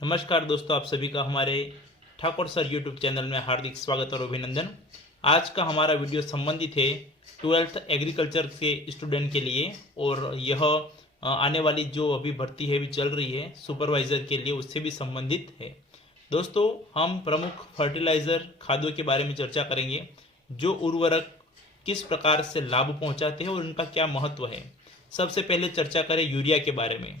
नमस्कार दोस्तों, आप सभी का हमारे ठाकुर सर यूट्यूब चैनल में हार्दिक स्वागत और अभिनंदन। आज का हमारा वीडियो संबंधित है 12th एग्रीकल्चर के स्टूडेंट के लिए और यह आने वाली जो अभी भर्ती है भी चल रही है सुपरवाइज़र के लिए, उससे भी संबंधित है। दोस्तों, हम प्रमुख फर्टिलाइज़र खादों के बारे में चर्चा करेंगे जो उर्वरक किस प्रकार से लाभ पहुंचाते हैं और उनका क्या महत्व है। सबसे पहले चर्चा करें यूरिया के बारे में।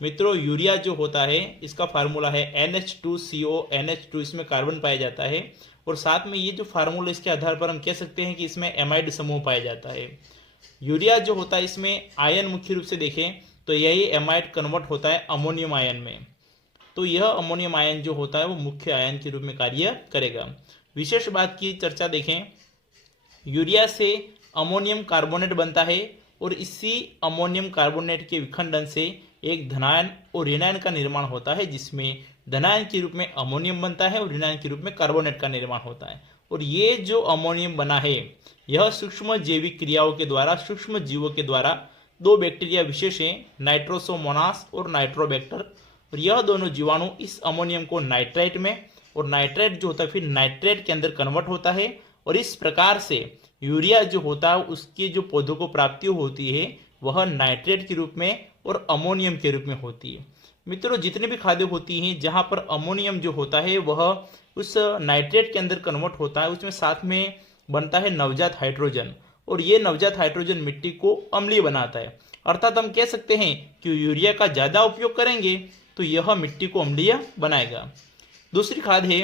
मित्रों, यूरिया जो होता है इसका फार्मूला है NH2CO NH2, इसमें कार्बन पाया जाता है और साथ में ये जो फार्मूला इसके आधार पर हम कह सकते हैं कि इसमें एमाइड समूह पाया जाता है। यूरिया जो होता है इसमें आयन मुख्य रूप से देखें तो यही एमाइड कन्वर्ट होता है अमोनियम आयन में। तो यह अमोनियम आयन जो होता है वो मुख्य आयन के रूप में कार्य करेगा। विशेष बात की चर्चा देखें, यूरिया से अमोनियम कार्बोनेट बनता है और इसी अमोनियम कार्बोनेट के विखंडन से एक धनायन और ऋणायन का निर्माण होता है, जिसमें धनायन के रूप में अमोनियम बनता है और ऋणायन के रूप में कार्बोनेट का निर्माण होता है। और ये जो अमोनियम बना है यह सूक्ष्म जैविक क्रियाओं के द्वारा सूक्ष्म जीवों के द्वारा दो बैक्टीरिया विशेष हैं, नाइट्रोसोमोनास और नाइट्रोबैक्टर, और यह दोनों जीवाणु इस अमोनियम को नाइट्राइट में और नाइट्राइट जो होता है फिर नाइट्रेट के अंदर कन्वर्ट होता है और इस प्रकार से यूरिया जो होता है उसकी जो पौधों को प्राप्ति होती है वह नाइट्रेट के रूप में और अमोनियम के रूप में होती है। मित्रों, जितने भी खाद्य होती हैं जहां पर अमोनियम जो होता है वह उस नाइट्रेट के अंदर कन्वर्ट होता है, उसमें साथ में बनता है नवजात हाइड्रोजन और ये नवजात हाइड्रोजन मिट्टी को अम्लीय बनाता है। अर्थात हम कह सकते हैं कि यूरिया का ज़्यादा उपयोग करेंगे तो यह मिट्टी को अम्लीय बनाएगा। दूसरी खाद है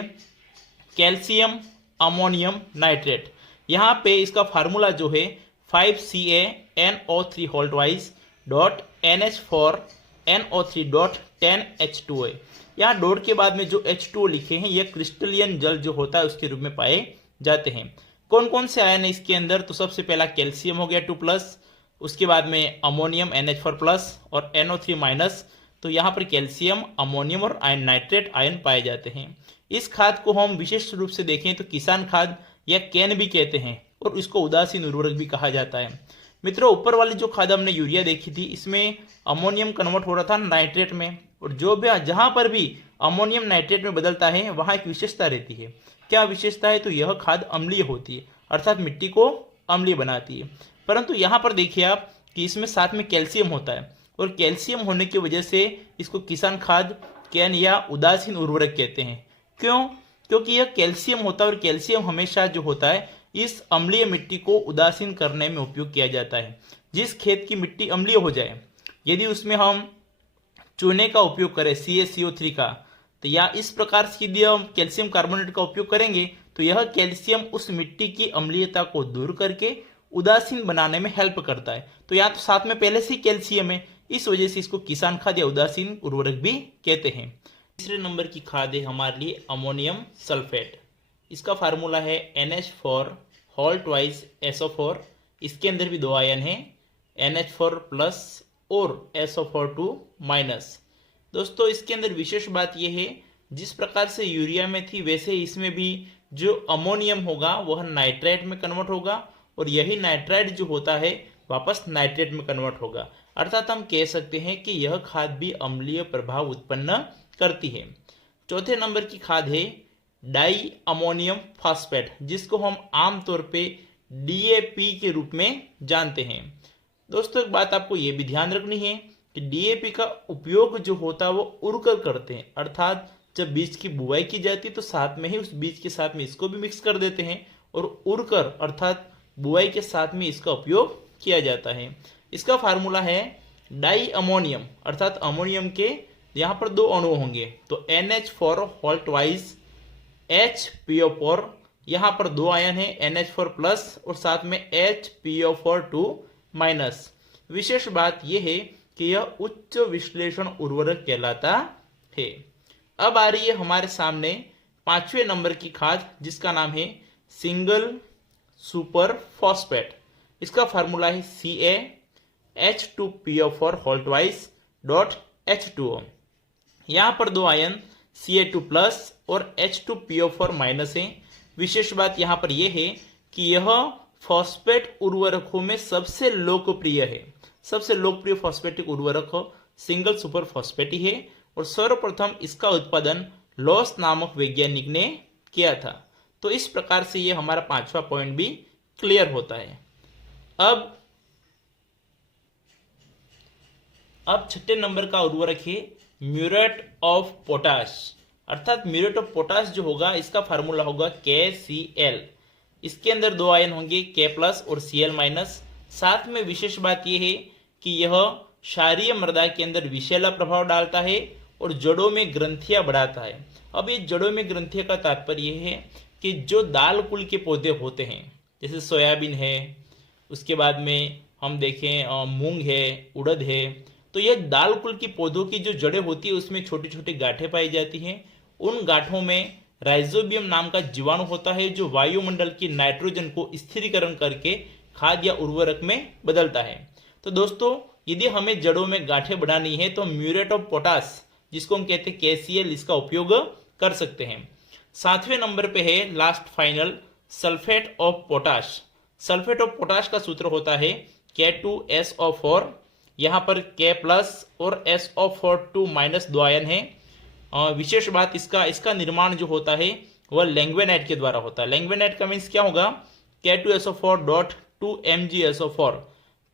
कैल्शियम अमोनियम नाइट्रेट। यहाँ पे इसका फार्मूला जो है 5CaNO3 Holt wise dot NH4NO3 dot 10H2O है। यहाँ डॉट के बाद में जो H2O लिखे हैं यह क्रिस्टलियन जल जो होता है उसके रूप में पाए जाते हैं। कौन कौन से आयन है इसके अंदर? तो सबसे पहला कैल्शियम हो गया 2+, उसके बाद में अमोनियम NH4+ और NO3-। तो यहाँ पर कैल्शियम अमोनियम और आयन नाइट्रेट आयन पाए जाते हैं। इस खाद को हम विशेष रूप से देखें तो किसान खाद या कैन भी कहते हैं और इसको उदासीन उर्वरक भी कहा जाता है। मित्रों, ऊपर वाली जो खाद हमने यूरिया देखी थी इसमें अमोनियम कन्वर्ट हो रहा था नाइट्रेट में, और जो भी जहां पर भी अमोनियम नाइट्रेट में बदलता है वहां एक विशेषता रहती है। क्या विशेषता है? तो यह खाद अम्लीय होती है, अर्थात मिट्टी को अम्लीय बनाती है। परंतु यहाँ पर देखिए आप कि इसमें साथ में कैल्शियम होता है और कैल्शियम होने की वजह से इसको किसान खाद कैन या उदासीन उर्वरक कहते हैं। क्यों? क्योंकि यह कैल्शियम होता है और कैल्शियम हमेशा जो होता है इस अम्लीय मिट्टी को उदासीन करने में उपयोग किया जाता है। जिस खेत की मिट्टी अम्लीय हो जाए, यदि उसमें हम चूने का उपयोग करें CaCO3 का, तो या इस प्रकार से यदि हम कैल्शियम कार्बोनेट का उपयोग करेंगे तो यह कैल्शियम उस मिट्टी की अम्लीयता को दूर करके उदासीन बनाने में हेल्प करता है। तो यहाँ तो साथ में पहले से ही कैल्शियम है, इस वजह से इसको किसान खाद या उदासीन उर्वरक भी कहते हैं। तीसरे नंबर की खाद है हमारे लिए अमोनियम सल्फेट। इसका फार्मूला है NH4 होल्ट वाइज SO4। इसके अंदर भी दो आयन हैं, NH4+ और SO4(2)। दोस्तों, इसके अंदर विशेष बात यह है जिस प्रकार से यूरिया में थी वैसे इसमें भी जो अमोनियम होगा वह नाइट्राइट में कन्वर्ट होगा और यही नाइट्राइट जो होता है वापस नाइट्रेट में कन्वर्ट होगा। अर्थात हम कह सकते हैं कि यह खाद भी अम्लीय प्रभाव उत्पन्न करती है। चौथे नंबर की खाद है डाई अमोनियम फॉस्फेट, जिसको हम आमतौर पे DAP के रूप में जानते हैं। दोस्तों, एक बात आपको ये भी ध्यान रखनी है कि DAP का उपयोग जो होता है वो उड़कर करते हैं, अर्थात जब बीज की बुआई की जाती है तो साथ में ही उस बीज के साथ में इसको भी मिक्स कर देते हैं और उड़कर अर्थात बुआई के साथ में इसका उपयोग किया जाता है। इसका फार्मूला है डाई अमोनियम, अर्थात अमोनियम के यहाँ पर दो अणु होंगे तो NH4 होल्ट वाइज HPO4। यहाँ पर दो आयन है NH4+ और साथ में HPO4(2)। विशेष बात यह है कि यह उच्च विश्लेषण उर्वरक कहलाता है। अब आ रही है हमारे सामने पांचवें नंबर की खाद जिसका नाम है सिंगल सुपर फॉस्फेट। इसका फार्मूला है CaH2PO4 Holt wise dot H2O। यहाँ पर दो आयन Ca2+ और H2PO4- है। विशेष बात यहाँ पर यह है कि यह फॉस्फेट उर्वरकों में सबसे लोकप्रिय है। सबसे लोकप्रिय फॉस्फेटिक उर्वरक सिंगल सुपर फॉस्फेट ही है और सर्वप्रथम इसका उत्पादन लॉस नामक वैज्ञानिक ने किया था। तो इस प्रकार से ये हमारा पांचवा पॉइंट भी क्लियर होता है। अब छठे नंबर का उर्वरक है म्यूरेट ऑफ पोटाश, अर्थात म्यूरेट ऑफ पोटाश जो होगा इसका फार्मूला होगा KCl। इसके अंदर दो आयन होंगे K+ और Cl-। साथ में विशेष बात यह है कि यह क्षारीय मृदा के अंदर विषैला प्रभाव डालता है और जड़ों में ग्रंथियां बढ़ाता है। अब ये जड़ों में ग्रंथियां का तात्पर्य यह है कि जो दाल कुल के पौधे होते हैं, जैसे सोयाबीन है, उसके बाद में हम देखें मूंग है, उड़द है, तो यह दाल कुल की पौधों की जो जड़ें होती है उसमें छोटी छोटी गांठें पाई जाती हैं। उन गांठों में राइजोबियम नाम का जीवाणु होता है जो वायुमंडल की नाइट्रोजन को स्थिरीकरण करके खाद या उर्वरक में बदलता है। तो दोस्तों, यदि हमें जड़ों में गांठें बढ़ानी है तो म्यूरेट ऑफ पोटाश, जिसको हम कहते हैं KCl, इसका उपयोग कर सकते हैं। सातवें नंबर पे है last final sulphate of potash. Sulphate of potash का सूत्र होता है K2SO4। यहाँ पर K+ और SO4 दो आयन है। विशेष बात इसका निर्माण जो होता है वह लैंग्वेनाइट के द्वारा होता है। लैंग्वेनाइट का मीन्स क्या होगा, K2SO4.2MgSO4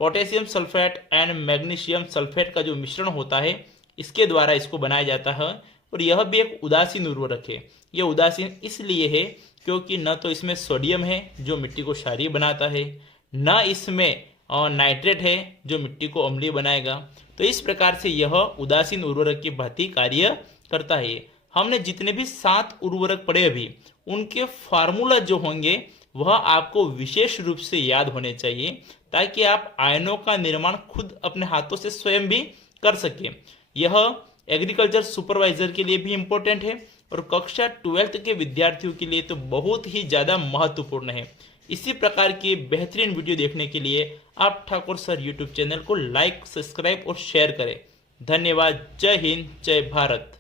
potassium sulphate and magnesium sulphate का जो मिश्रण होता है इसके द्वारा इसको बनाया जाता है। और यह भी एक उदासीन उर्वरक है। यह उदासीन इसलिए है क्योंकि न तो इसमें सोडियम है जो मिट्टी को क्षारीय बनाता है, न इसमें नाइट्रेट है जो मिट्टी को अम्लीय बनाएगा। तो इस प्रकार से यह उदासीन उर्वरक की भांति कार्य करता है। हमने जितने भी 7 उर्वरक पढ़े अभी, उनके फार्मूला जो होंगे वह आपको विशेष रूप से याद होने चाहिए ताकि आप आयनों का निर्माण खुद अपने हाथों से स्वयं भी कर सके। यह एग्रीकल्चर सुपरवाइजर के लिए भी इम्पोर्टेंट है और कक्षा 12th के विद्यार्थियों के लिए तो बहुत ही ज़्यादा महत्वपूर्ण है। इसी प्रकार के बेहतरीन वीडियो देखने के लिए आप ठाकुर सर यूट्यूब चैनल को लाइक, सब्सक्राइब और शेयर करें। धन्यवाद। जय हिंद, जय भारत।